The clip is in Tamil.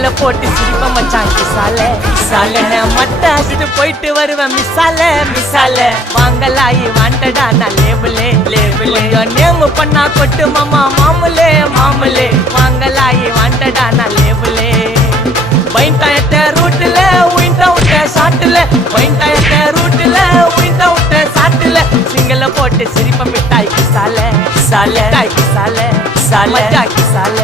சிங்கல போட்டு சிரிப்ப மச்சான் கிசால மட்ட அடிட்டு போயிட்டு வருவேன் மிசால வாங்கலாயி வாண்டடா நான் லேபிளே நேம் பண்ணா கொட்டு மாமுலே வாங்கலாயி வாண்டடா நான் லேபிளே வைண்டாயத்த ரூட்ல உயிண்டா விட்ட ஷாட்டுல வைண்டாயத்த ரூட்ல உயிண்டா விட்ட ஷாட்டுல சிங்கல போட்டு சிரிப்ப மிட்டாய் கிசால சால மச்சா கிசால